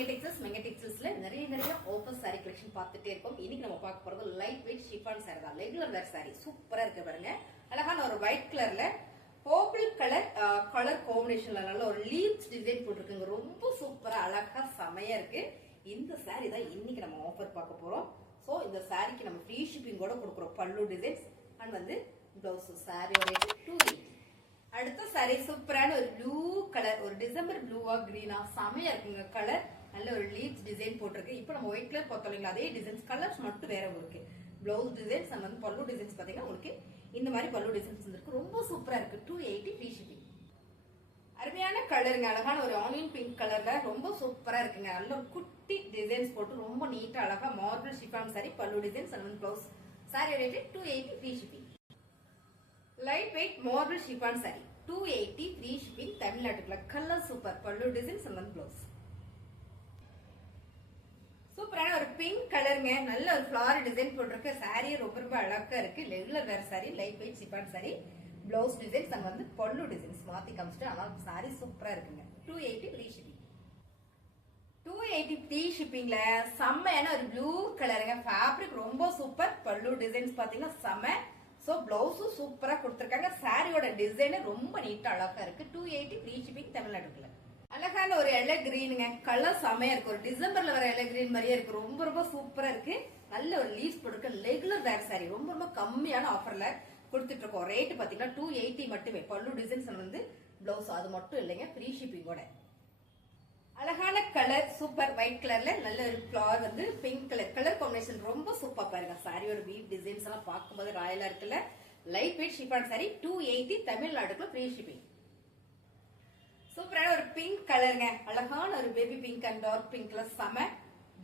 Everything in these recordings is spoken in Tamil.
மெங்க டெக்ஸஸ் நிறைய நிறைய ஓப்பன் சாரி கலெக்ஷன் பார்த்துட்டே இருக்கோம். இன்னைக்கு நம்ம பார்க்க போறது லைட் வெயிட் ஷிஃபான் சாரி தான் ரெகுலர் வேர் சாரி சூப்பரா இருக்கு பாருங்க. அழகான ஒரு ஒயிட் கலர்ல பர்பிள் கலர் கலர் காம்பினேஷன்ல நல்ல ஒரு லீவ்ஸ் டிசைன் போட்டிருக்குங்க. ரொம்ப சூப்பரா அழகா செமையா இருக்கு. இந்த சாரி தான் இன்னைக்கு நம்ம ஆஃபர் பார்க்க போறோம். சோ இந்த சாரிக்கு நம்ம ஃப்ரீ ஷிப்பிங் கூட கொடுக்குறோம். பல்லு டிசைன்ஸ் அண்ட் வந்து பிளவுஸ் சாரியோட டூ அடுத்த சாரி சூப்பரான ஒரு ப்ளூ கலர் ஒரு டிசம்பர் ப்ளூவா கிரீனா செமையா இருக்குங்க கலர் நல்ல ஒரு லீவ்ஸ் டிசைன் போட்டிருக்கு. இப்போ நம்ம ஒயிட் கலர் பார்த்தோம் இல்லைங்களா அதே டிசைன்ஸ் கலர்ஸ் மட்டும் வேற இருக்கு பிளவுஸ் டிசைன்ஸ் அண்ட் வந்து பல்லு டிசைன்ஸ் பார்த்தீங்கன்னா உங்களுக்கு இந்த மாதிரி பல்லு டிசைன்ஸ் வந்துருக்கு. ரொம்ப சூப்பராக இருக்கு. டூ எயிட்டி ஃப்ரீ ஷிப்பிங் அருமையான கலருங்க அழகான ஒரு ஆனியன் பிங்க் கலர்ல ரொம்ப சூப்பரா இருக்குங்க. நல்ல ஒரு குட்டி டிசைன்ஸ் போட்டு ரொம்ப நீட்டா அழகா மார்பிள் ஷிஃபான் சாரி பல்லு டிசைன்ஸ் அண்ட் வந்து blouse sari rate two eighty free shipping light weight marble chiffon sari two eighty free shipping தமிழ்நாட்டுக்குள்ள கலர் சூப்பர் பல்லு டிசைன்ஸ் அண்ட் பிளவுஸ் சூப்பரான ஒரு பிங்க் கலருங்க நல்ல ஒரு ஃபிளார் டிசைன் போட்டிருக்க. சாரி ரொம்ப ரொம்ப அழகா இருக்கு. ரெகுலர் வேற sari light weight chiffon sari blouse designs அங்க வந்து பொல்லு டிசைன்ஸ் மாத்தி காமிச்சிட்டு ஆனால் சாரி சூப்பரா இருக்குங்க. Two eighty free shipping two eighty free ஷிப்பிங்ல செம்மையான ஒரு ப்ளூ கலருங்க ஃபேப்ரிக் ரொம்ப சூப்பர் பல்லு டிசைன்ஸ் பாத்தீங்கன்னா செம்ம. ஸோ பிளவுஸும் சூப்பரா கொடுத்துருக்காங்க. சாரியோட டிசைனு ரொம்ப நீட்டா அழகா இருக்கு. டூ எயிட்டி ஃப்ரீ ஷிப்பிங் தமிழ்நாட்டுக்குள்ள. அழகான ஒரு இலை கிரீனுங்க கலர் செமையா இருக்கு. ஒரு டிசம்பர்ல வர இலை கிரீன் மாதிரியே இருக்கு. ரொம்ப ரொம்ப சூப்பரா இருக்கு. நல்ல ஒரு லீஸ் போட்டுருக்க. ரெகுலர் வேர் சாரி ரொம்ப ரொம்ப கம்மியான ஆஃபர்ல கொடுத்துட்டு இருக்கோம் ரேட் பாத்தீங்கன்னா டூ எயிட்டி மட்டுமே. பல்லு டிசைன்ஸ் வந்து பிளவுஸ் அது மட்டும் இல்லைங்க. ஃப்ரீ ஷிப்பிங்கோட அழகான கலர் சூப்பர் ஒயிட் கலர்ல நல்ல ஒரு ஃபிளவர் வந்து பிங்க் கலர் கலர் காம்பினேஷன் ரொம்ப சூப்பர் பாருங்க. சாரியோட வீவ் டிசைன்ஸ் எல்லாம் பார்க்கும்போது ராயலா இருக்குல்ல. Light weight ஷிப்பான sari two eighty தமிழ்நாட்டுக்குள்ள ஃப்ரீ ஷிப்பிங் சூப்பரான ஒரு பிங்க் கலருங்க அழகான ஒரு பேபி பிங்க் அண்ட் டார்க் பிங்க்ல செம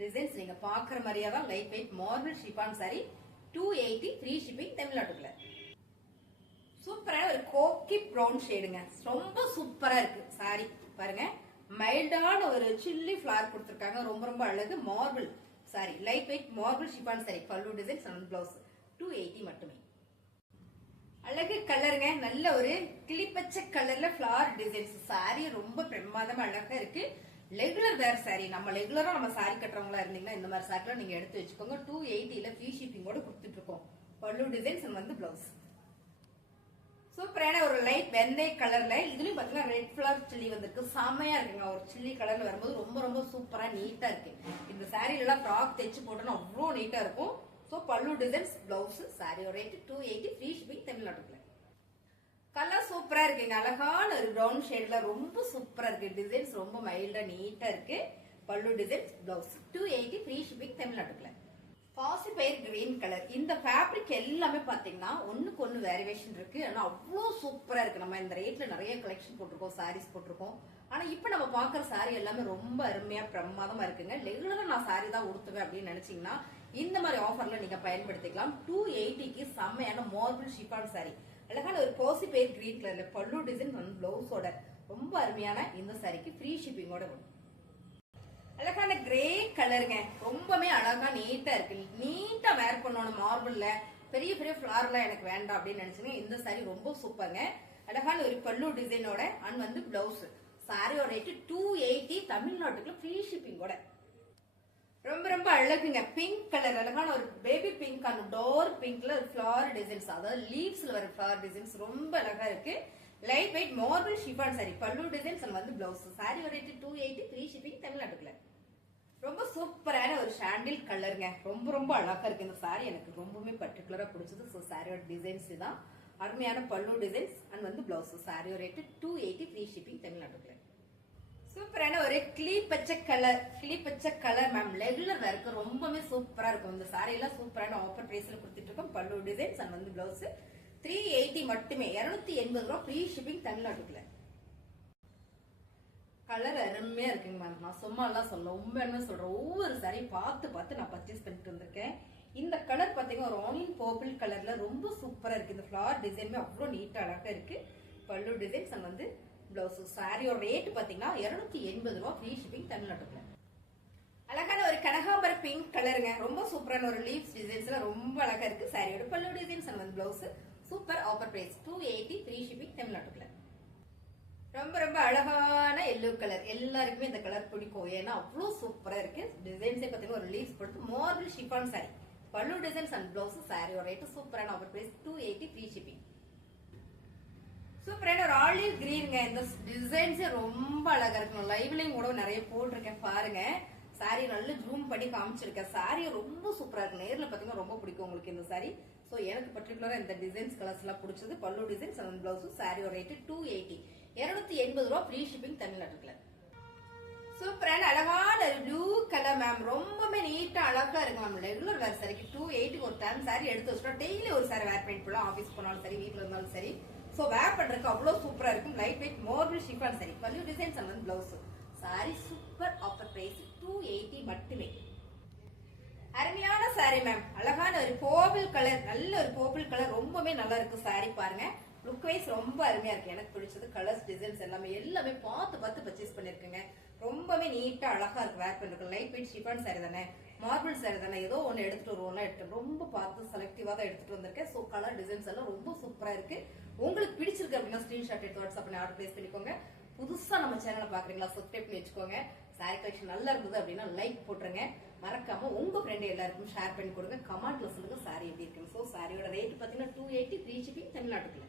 டிசைன்ஸ் நீங்க பாக்குற மாதிரியே தான் light weight marble chiffon sari two eighty free shipping தமிழ்நாட்டுக்குள்ள. சூப்பரான ஒரு கோக்கி ப்ரௌன் ஷேடுங்க ரொம்ப சூப்பரா இருக்கு சாரி பாருங்க. மைல்டான ஒரு சில்லி ஃபிளார் கொடுத்துருக்காங்க. ரொம்ப ரொம்ப அழகு marble sari light weight marble chiffon sari பல்லு டிசைன் சன் பிளவுஸ் டூ எயிட்டி மட்டுமே. அழகு கலருங்க. நல்ல ஒரு கிளிப்பச்சை கலர்ல ஃபிளார் டிசைன்ஸ் சாரி ரொம்ப பிரமாதமா அழகா இருக்கு. ரெகுலர் வேர் சாரி நம்ம ரெகுலரா நம்ம சாரி கட்டுறவங்களா இருந்தீங்கன்னா இந்த மாதிரி சாரிலாம் நீங்க எடுத்து வச்சுக்கோங்க. டூ எயிட்டில ஃப்ரீ ஷிப்பிங்கோட கொடுத்துட்டு இருக்கோம். பல்லு டிசைன்ஸ் வந்து பிளவுஸ் சூப்பரான ஒரு லைட் வெந்தய கலர்ல இதுலயும் பாத்தீங்கன்னா ரெட் கலர் சில்லி வந்திருக்கு. செமையா இருக்குங்க. ஒரு சில்லி கலர்ல வரும்போது ரொம்ப ரொம்ப சூப்பரா நீட்டா இருக்கு. இந்த சாரீல எல்லாம் ஃப்ராக் தைச்சு போட்டோம்னா அவ்வளோ நீட்டா இருக்கும். ஸோ பல்லு டிசைன்ஸ் பிளவுஸ் சாரியோட rate two eighty free shipping தமிழ்நாட்டுக்குள்ள கலர் சூப்பரா இருக்குங்க அழகான ஒரு ப்ரௌன் ஷேட்ல ரொம்ப சூப்பரா இருக்கு. டிசைன்ஸ் ரொம்ப மைல்டா நீட்டா இருக்கு. பல்லு designs blouse two eighty free shipping தமிழ்நாட்டுக்குள்ள பாசி பயிர் கிரீன் கலர் இந்த ஃபேப்ரிக் எல்லாமே பாத்தீங்கன்னா ஒண்ணுக்கு ஒன்னு வேரியேஷன் இருக்கு. ஆனா அவ்வளோ சூப்பரா இருக்கு. நம்ம இந்த ரேட்ல நிறைய கலெக்ஷன் போட்டிருக்கோம் சாரீஸ் போட்டிருக்கோம். ஆனா இப்ப நம்ம பாக்குற சாரி எல்லாமே ரொம்ப அருமையா பிரமாதமா இருக்குங்க. ரெகுலரா நான் சாரி தான் உடுத்துவேன் அப்படின்னு நினைச்சீங்கன்னா இந்த மாதிரி ஆஃபர்ல நீங்க பயன்படுத்திக்கலாம். டூ எயிட்டிக்கு செம்மையான மார்பிள் ஷிஃபான் சாரி அழகான ஒரு கோசி பேர் கிரீன் கலர்ல பல்லு டிசைன் பிளவுஸோட ரொம்ப அருமையான இந்த சாரிக்கு ஃப்ரீ ஷிப்பிங்கோட வரும் அழகான கிரே கலருங்க ரொம்பவே அழகா நீட்டா இருக்கு. நீட்டா வேர் பண்ணணும் மார்பிள்ல பெரிய பெரிய ஃபிளார்லாம் எனக்கு வேண்டாம் அப்படின்னு நினைச்சீங்க இந்த சாரி ரொம்ப சூப்பருங்க அழகான ஒரு பல்லு டிசைனோட அண்ட் வந்து பிளவுஸ் சாரியோட ரேட்டு டூ எயிட்டி தமிழ்நாட்டுக்குள்ள ஃப்ரீ ஷிப்பிங்கோட ரொம்ப ரொம்ப அழகுங்க. பிங்க் கலர் அழகான ஒரு பேபி பிங்க் அந்த டோர் பிங்க்ல ஒரு ஃபிளவர் டிசைன்ஸ் அதாவது லீவ்ஸ்ல வர ஃபிளவர் டிசைன்ஸ் ரொம்ப அழகா இருக்கு. Light weight marble chiffon sari பல்லு டிசைன்ஸ் அண்ட் வந்து blouse sari rate two eighty free shipping தமிழ்நாட்டுக்குள்ள. ரொம்ப சூப்பரான ஒரு ஷாண்டில் கலருங்க ரொம்ப ரொம்ப அழகா இருக்கு. இந்த சாரி எனக்கு ரொம்பவே பர்டிகுலரா பிடிச்சது. ஸோ சாரியோட டிசைன்ஸ் தான் அருமையான பல்லு டிசைன்ஸ் அண்ட் வந்து பிளவுஸ் சாரியோட rate two eighty free shipping தமிழ்நாட்டுக்குள்ள. சூப்பரான ஒரு கிளி பச்சை கலர் கிளி பச்சை கலர் மேம் ரெகுலர் இருக்கு. ரொம்பவே சூப்பரா இருக்கும். இந்த சாரி எல்லாம் சூப்பரான ஆஃபர் பிரைஸ்ல கொடுத்துட்டு இருக்கோம். பல்லு டிசைன்ஸ் அண்ட் வந்து பிளவுஸ் த்ரீ எயிட்டி மட்டுமே. இருநூத்தி எண்பது ரூபா ஃப்ரீ ஷிப்பிங் தமிழ்நாட்டுக்குள்ள. கலர் அருமையா இருக்குங்க மேம் நான் சும்மா எல்லாம் சொல்ல உண்மையுமே சொல்றேன். ஒவ்வொரு சாரியும் பார்த்து பார்த்து நான் பர்ச்சேஸ் பண்ணிட்டு வந்திருக்கேன். இந்த கலர் பாத்தீங்கன்னா ஒரு ஆனியன் பர்பிள் கலர்ல ரொம்ப சூப்பரா இருக்கு. இந்த ஃபிளவர் டிசைனுமே அவ்வளோ நீட்டா அழகா இருக்கு. பல்லு டிசைன்ஸ் அண்ட் வந்து பிளவுஸ் சாரியோட ரேட் பாத்தீங்கன்னா இருநூத்தி எண்பது ரூபா ஃப்ரீ ஷிப்பிங் தமிழ்நாட்டுக்குள்ள அழகான ஒரு கனகாம்பர பிங்க் கலருங்க ரொம்ப சூப்பரான ஒரு லீவ்ஸ் டிசைன்ஸ்ல ரொம்ப அழகா இருக்கு. சாரியோட பல்லு டிசைன்ஸ் அண்ட் வந்து blouse super offer price two eighty free shipping தமிழ்நாட்டுக்குள்ள. ரொம்ப ரொம்ப அழகான எல்லோ கலர் எல்லாருக்குமே இந்த கலர் பிடிக்கும். ஏன்னா அவ்வளோ சூப்பரா இருக்கு. டிசைன்ஸே பார்த்தீங்கன்னா ஒரு லீவ்ஸ் போட்டு மார்பிள் ஷிஃபான் சாரி பல்லு டிசைன்ஸ் அண்ட் பிளவுஸ் சாரியோட ரேட்டு சூப்பரான offer price two eighty free shipping சூப்பரான ஒரு ஆலிவ் கிரீனுங்க இந்த டிசைன்ஸ் ரொம்ப அழகா இருக்கும் லைவ்லயும் கூட நிறைய போட்டிருக்கேன். பாருங்க. சாரி நல்ல ஜூம் பண்ணி காமிச்சிருக்கேன். சாரி ரொம்ப சூப்பரா இருக்கு. நேர்ல பாத்தீங்கன்னா ரொம்ப பிடிக்கும் உங்களுக்கு இந்த சாரி சோ எனக்கு பர்டிகுலரா இந்த டிசைன்ஸ் கலர்ஸ் எல்லாம் பிடிச்சது பல்லு டிசைன்ஸ் அண்ட் பிளவுஸும் ஒரு ரேட்டு டூ எயிட்டி இருநூத்தி எண்பது ரூபா ஃப்ரீ ஷிப்பிங் தமிழ்நாட்டுல சூப்பரான அழகான ப்ளூ கலர் மேம் ரொம்பவே நீட்டா அழகா இருக்கு மேம் ரெகுலர் வேர் சாரிக்கு டூ எயிட்டுக்கு ஒரு டைம் சாரி எடுத்து வச்சுட்டோம் டெய்லி ஒரு சாரி வேர் பண்ணிட்டு போகலாம் ஆஃபீஸ் போனாலும் சரி வீட்டில் இருந்தாலும் சரி. சோ வேர் பண்றதுக்கு அவ்வளவு சூப்பரா இருக்கும். லைட் வெயிட் மோர்பிள் ஷிஃபான் சரி பல்லு designs and blouse sari super offer price two eighty மட்டுமே. அருமையான சாரி மேம் அழகான ஒரு கோபிள் கலர் நல்ல ஒரு கோபிள் கலர் ரொம்பவே நல்லா இருக்கு சாரி பாருங்க. லுக் வைஸ் ரொம்ப அருமையா இருக்கு. எனக்கு பிடிச்சது கலர்ஸ் டிசைன்ஸ் எல்லாமே. எல்லாமே பார்த்து பார்த்து பர்ச்சேஸ் பண்ணிருக்கேங்க. ரொம்பவே நீட்டா அழகா இருக்கு. வேர் பண்ணிருக்கு லைட் வெயிட் ஷிஃபான் சாரி தானே. மார்பிள் சாரி தானே ஏதோ ஒன்னு எடுத்துட்டு வருவோம்னா எடுத்து ரொம்ப பார்த்து செலக்டிவா தான் எடுத்துட்டு வந்திருக்கேன். ஸோ கலர் டிசைன்ஸ் எல்லாம் ரொம்ப சூப்பரா இருக்கு. உங்களுக்கு பிடிச்சிருக்கு அப்படின்னா ஸ்கிரீன்ஷாட் எடுத்து வாட்ஸ்அப் பண்ணி ஆர்டர் பிளேஸ் பண்ணிக்கோங்க. புதுசா நம்ம சேனலை பாக்குறீங்களா சப்ஸ்கிரைப் பண்ணி வச்சுக்கோங்க. சாரி கலெக்ஷன் நல்லா இருந்தது அப்படின்னா லைக் போட்டுருங்க. மறக்காம உங்க ஃப்ரெண்டு எல்லாருக்கும் ஷேர் பண்ணி கொடுங்க. கமெண்ட்ல சொல்லுங்க சாரி எப்படி இருக்குன்னு. ஸோ சாரியோட ரேட் பாத்தீங்கன்னா டூ எயிட்டி த்ரீ ஜிபி தமிழ்நாட்டுக்குள்ள.